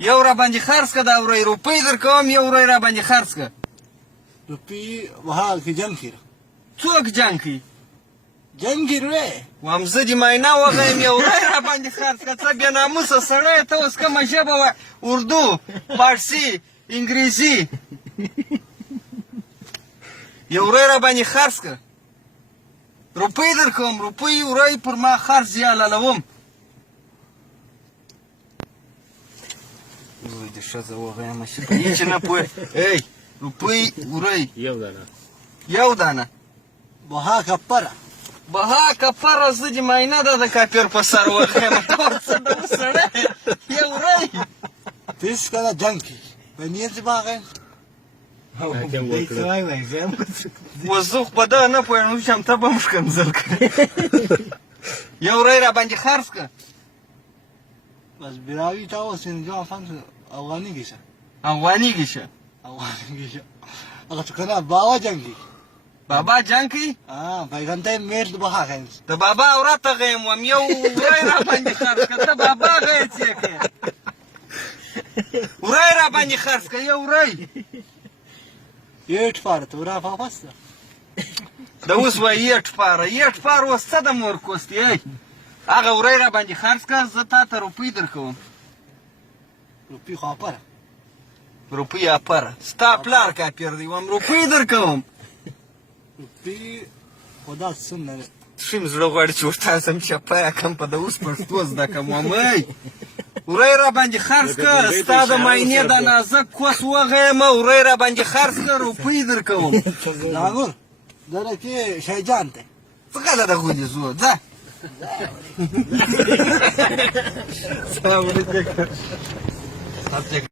یو را باندې خرڅ که دا ورای روپۍ در کوم یو ورای را باندې خرڅ که روپۍ وها که جنگ کړه څوک جنګ کوي جنگ کړه وایم زه دې معاینه وغیم یو ورای را باندې خرڅ که څه بې ناموسه سړی ته اوس کومه ژبه وه اردو فارسي انګریزي یو ورای را باندې خرڅ که روپۍ در کوم روپۍ ورای پر ما خرڅ یا للوم زوی د ښځه وغیمه چې په هېڅ نه پوهې ای روپۍ ورای یو دانه وها کپره بها کفره زه دې معاینه ده د کافر په سر وغیمه ته څه ډول سړی یو ورای تیس کله جنگ کی په نیت باغ اوس زه خو په دغه نه پوهېږم چې ته به هم ښکنځل کړې یو ورای را باندې خرڅ که بس براوی تا اوس اینجا فهمت افغانی گیشه افغاني گیشه افغانی گیشه اگه تو کنه بابا جنگی بابا جنګ کوي پیغمبر مرد بها خنس د بابا اورته غیم وم یو ورای را باندې خرڅ که ته بابا غی څه کوې ورای را باندې خرڅ که یو ورای یټ فار تو را فاپسته د اوس وایي یټ پاره یټ پار اوس څه د مور کوستې ای هغه ورای را باندې خرڅ که زه تا ته روپۍ در کوم روپۍ خو اپره روپۍ اپره ستا پلار کافر دی وم روپۍ در کوم روپۍ خدا سنه شیم زړه غواړي چې ورته سم چپه کم په د اوس پښتو زده کړم ومئ ورای را باندې خرڅ که ستا د معاینې د نازک کوس وغیمه ورای را باندې خرڅ که روپۍ در کوم ناغور دره کې شیجان ته څه غله ده خو دې زو ځه